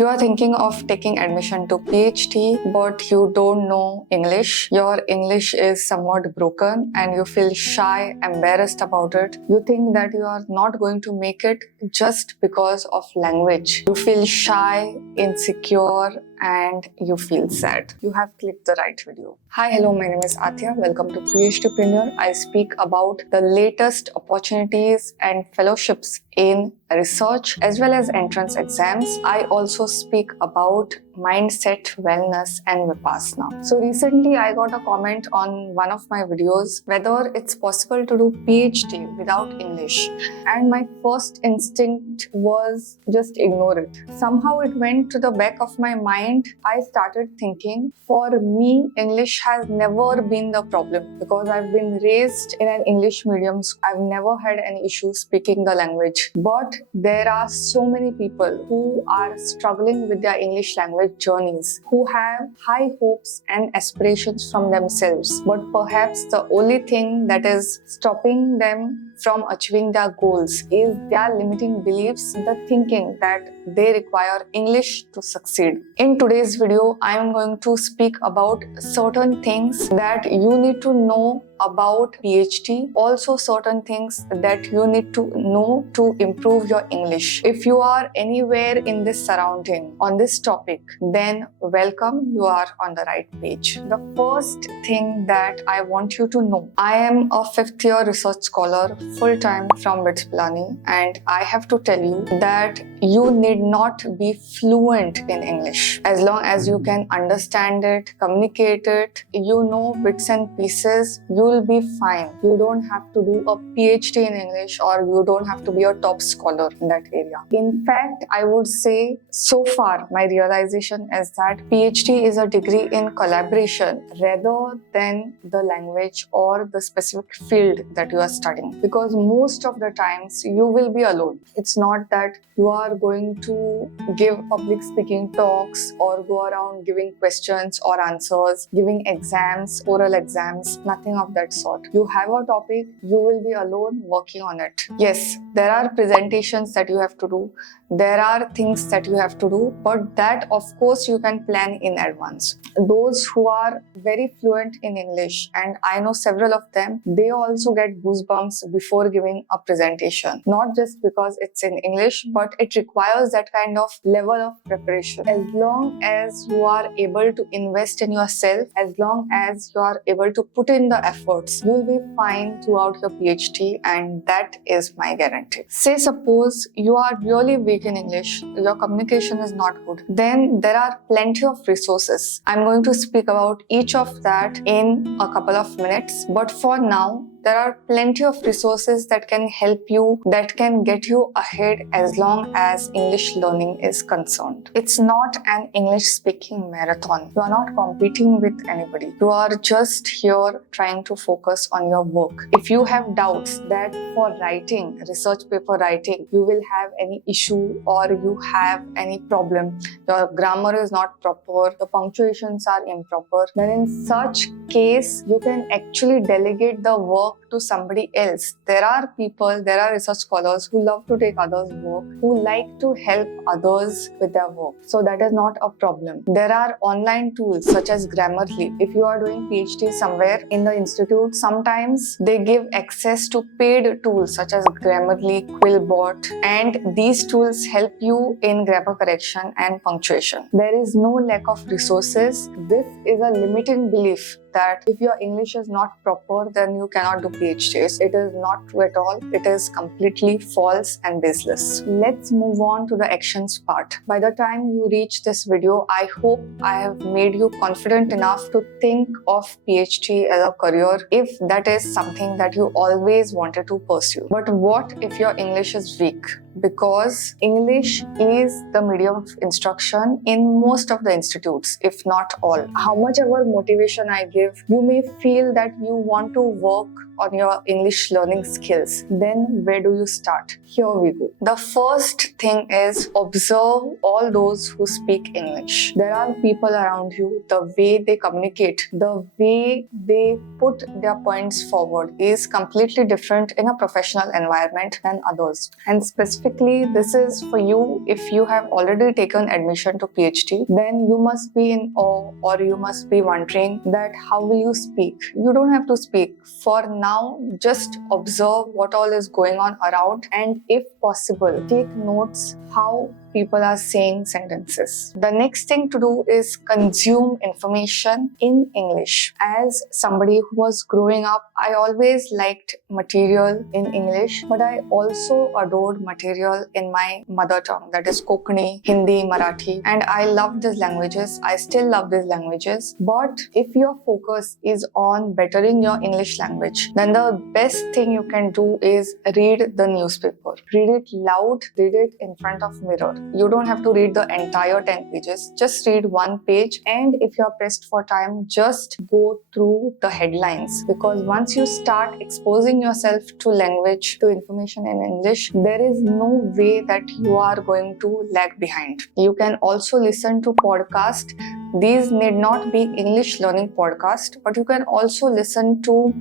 You are thinking of taking admission to PhD, but you don't know English. Your English is somewhat broken and you feel shy, embarrassed about it. You think that you are not going to make it just because of language. You feel shy, insecure, and you feel sad. You have clicked the right video. Hi, hello, my name is Aatiya. Welcome to PhDpreneur. I speak about the latest opportunities and fellowships in research as well as entrance exams. I also speak about mindset, wellness, and Vipassana. So recently I got a comment on one of my videos whether it's possible to do PhD without English, and my first instinct was just ignore it. Somehow it went to the back of my mind. I started thinking, for me, English has never been the problem because I've been raised in an English medium. I've never had any issue speaking the language. But there are so many people who are struggling with their English language journeys, who have high hopes and aspirations from themselves, but perhaps the only thing that is stopping them from achieving their goals is their limiting beliefs, the thinking that they require English to succeed. In today's video, I am going to speak about certain things that you need to know about PhD, also certain things that you need to know to improve your English. If you are anywhere in this surrounding on this topic, then welcome, you are on the right page. The first thing that I want you to know, I am a fifth year research scholar full-time from BITS Pilani, and I have to tell you that you need not be fluent in English. As long as you can understand it, communicate it, you know bits and pieces, you will be fine. You don't have to do a PhD in English, or you don't have to be a top scholar in that area. In fact, I would say so far my realization is that PhD is a degree in collaboration rather than the language or the specific field that you are studying, because most of the times you will be alone. It's not that you are going to give public speaking talks or go around giving questions or answers, giving exams, oral exams, nothing of that sort. You have a topic, you will be alone working on it. Yes, there are presentations that you have to do, there are things that you have to do, but that of course you can plan in advance. Those who are very fluent in English, and I know several of them, they also get goosebumps before giving a presentation. Not just because it's in English, but it requires that kind of level of preparation. As long as you are able to invest in yourself, as long as you are able to put in the efforts, you will be fine throughout your PhD, and that is my guarantee. Say suppose you are really weak in English, your communication is not good, then there are plenty of resources. I'm going to speak about each of that in a couple of minutes, but for now, there are plenty of resources that can help you, that can get you ahead as long as English learning is concerned. It's not an English speaking marathon. You are not competing with anybody. You are just here trying to focus on your work. If you have doubts that for writing, research paper writing, you will have any issue or you have any problem, your grammar is not proper, the punctuations are improper, then in such case, you can actually delegate the work to somebody else. There are people, there are research scholars who love to take others' work, who like to help others with their work. So that is not a problem. There are online tools such as Grammarly. If you are doing PhD somewhere in the institute, sometimes they give access to paid tools such as Grammarly, Quillbot, and these tools help you in grammar correction and punctuation. There is no lack of resources. This is a limiting belief that if your English is not proper, then you cannot do PhDs. It is not true at all. It is completely false and baseless. Let's move on to the actions part. By the time you reach this video, I hope I have made you confident enough to think of PhD as a career if that is something that you always wanted to pursue. But what if your English is weak? Because English is the medium of instruction in most of the institutes, if not all. How much ever motivation I give, you may feel that you want to work on your English learning skills, then where do you start? Here we go. The first thing is observe all those who speak English. There are people around you, the way they communicate, the way they put their points forward is completely different in a professional environment than others. And specifically, this is for you if you have already taken admission to PhD, then you must be in awe or you must be wondering that how will you speak? You don't have to speak. For now, just observe what all is going on around and if possible, take notes how people are saying sentences. The next thing to do is consume information in English. As somebody who was growing up, I always liked material in English, but I also adored material in my mother tongue, that is Konkani, Hindi, Marathi, and I love these languages. I still love these languages. But if your focus is on bettering your English language, then the best thing you can do is read the newspaper. Read it loud, read it in front of mirror. You don't have to read the entire 10 pages. Just read one page, and if you are pressed for time, just go through the headlines, because once you start exposing yourself to language, to information in English, there is no way that you are going to lag behind. You can also listen to podcasts. These need not be English learning podcasts, but you can also listen to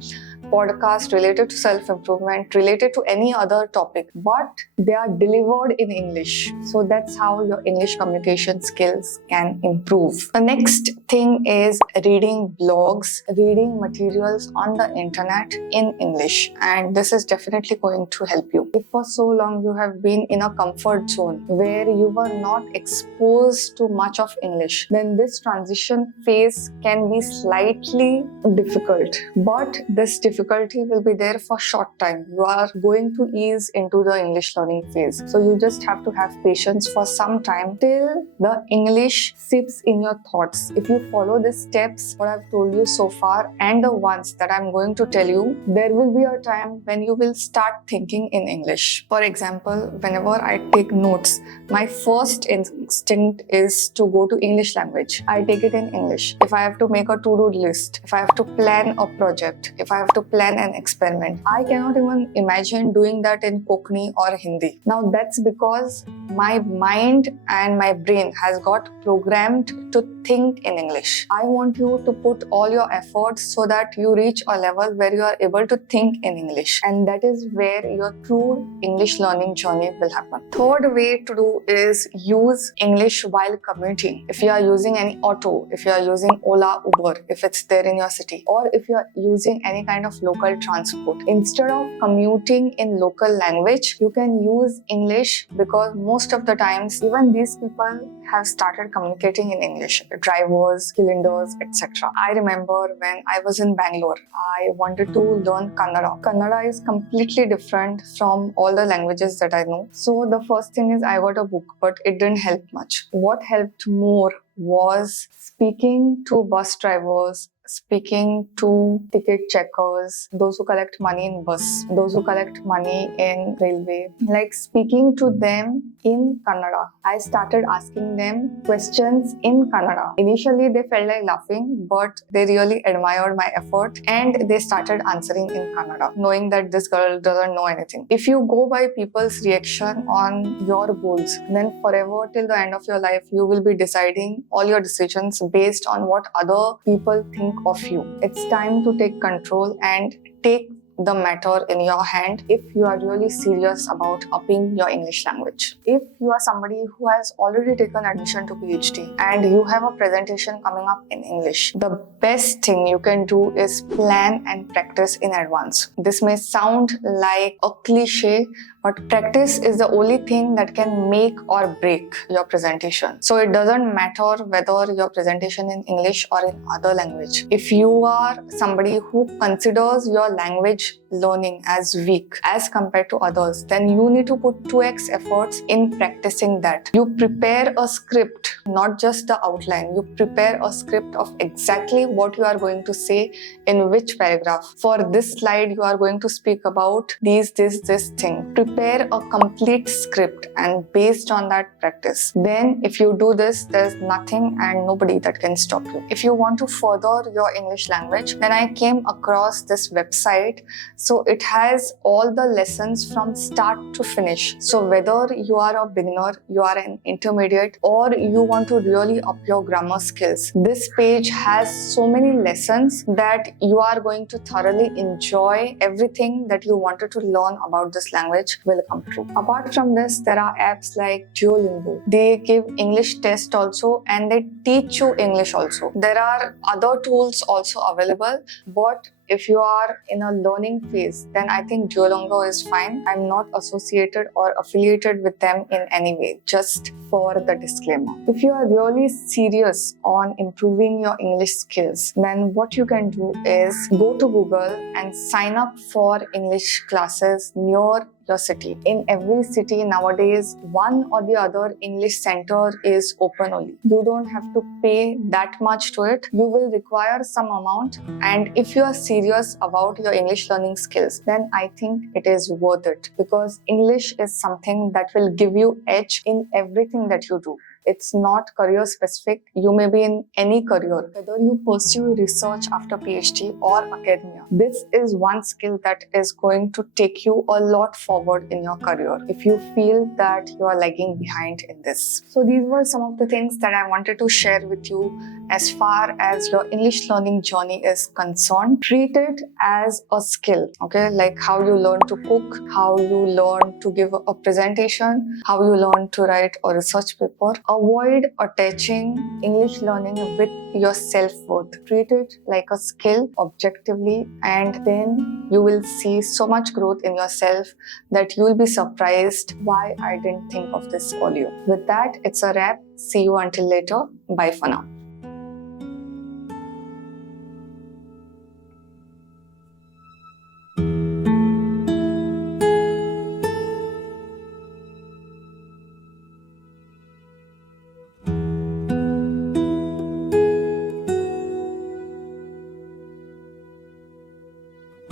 podcasts related to self-improvement, related to any other topic, but they are delivered in English. So that's how your English communication skills can improve. The next thing is reading blogs, reading materials on the internet in English, and this is definitely going to help you. If for so long you have been in a comfort zone where you were not exposed to much of English, then this transition phase can be slightly difficult, but this difficulty will be there for short time. You are going to ease into the English learning phase. So you just have to have patience for some time till the English sips in your thoughts. If you follow the steps, what I've told you so far, and the ones that I'm going to tell you, there will be a time when you will start thinking in English. For example, whenever I take notes, my first instinct is to go to English language. I take it in English. If I have to make a to-do list, if I have to plan a project, if I have to plan an experiment, I cannot even imagine doing that in Konkani or Hindi. Now that's because my mind and my brain has got programmed to think in English. I want you to put all your efforts so that you reach a level where you are able to think in English, and that is where your true English learning journey will happen. Third way to do is use English while commuting. If you are using any auto, if you are using Ola, Uber, if it's there in your city, or if you are using any kind of local transport, instead of commuting in local language, you can use English, because most of the times even these people have started communicating in English. Drivers, cylinders, etc. I remember when I was in Bangalore, I wanted to learn Kannada. Kannada is completely different from all the languages that I know. So the first thing is I got a book, but it didn't help much. What helped more was speaking to bus drivers, speaking to ticket checkers, those who collect money in bus, those who collect money in railway, like speaking to them in Kannada. I started asking them questions in Kannada. Initially, they felt like laughing, but they really admired my effort and they started answering in Kannada, knowing that this girl doesn't know anything. If you go by people's reaction on your goals, then forever till the end of your life, you will be deciding all your decisions based on what other people think of you. It's time to take control and take the matter in your hand if you are really serious about upping your English language. If you are somebody who has already taken admission to PhD and you have a presentation coming up in English, the best thing you can do is plan and practice in advance. This may sound like a cliche, but practice is the only thing that can make or break your presentation. So it doesn't matter whether your presentation in English or in other language. If you are somebody who considers your language learning as weak as compared to others, then you need to put 2x efforts in practicing that. You prepare a script, not just the outline. You prepare a script of exactly what you are going to say in which paragraph. For this slide, you are going to speak about this thing. Prepare a complete script and based on that practice. Then if you do this, there's nothing and nobody that can stop you. If you want to further your English language, then I came across this website So it has all the lessons from start to finish. So whether you are a beginner, you are an intermediate, or you want to really up your grammar skills, this page has so many lessons that you are going to thoroughly enjoy. Everything that you wanted to learn about this language will come true. Apart from this, there are apps like Duolingo. They give English test also, and they teach you English also. There are other tools also available, but if you are in a learning phase, then I think Duolingo is fine. I'm not associated or affiliated with them in any way, just for the disclaimer. If you are really serious on improving your English skills, then what you can do is go to Google and sign up for English classes near your city. In every city nowadays, one or the other English center is open only. You don't have to pay that much to it. You will require some amount, and if you are serious about your English learning skills, then I think it is worth it, because English is something that will give you edge in everything that you do. It's not career specific. You may be in any career, whether you pursue research after PhD or academia. This is one skill that is going to take you a lot forward in your career if you feel that you are lagging behind in this. So these were some of the things that I wanted to share with you as far as your English learning journey is concerned. Treat it as a skill, okay? Like how you learn to cook, how you learn to give a presentation, how you learn to write a research paper. Avoid attaching English learning with your self-worth. Treat it like a skill objectively, and then you will see so much growth in yourself that you will be surprised why I didn't think of this earlier. With that, it's a wrap. See you until later. Bye for now.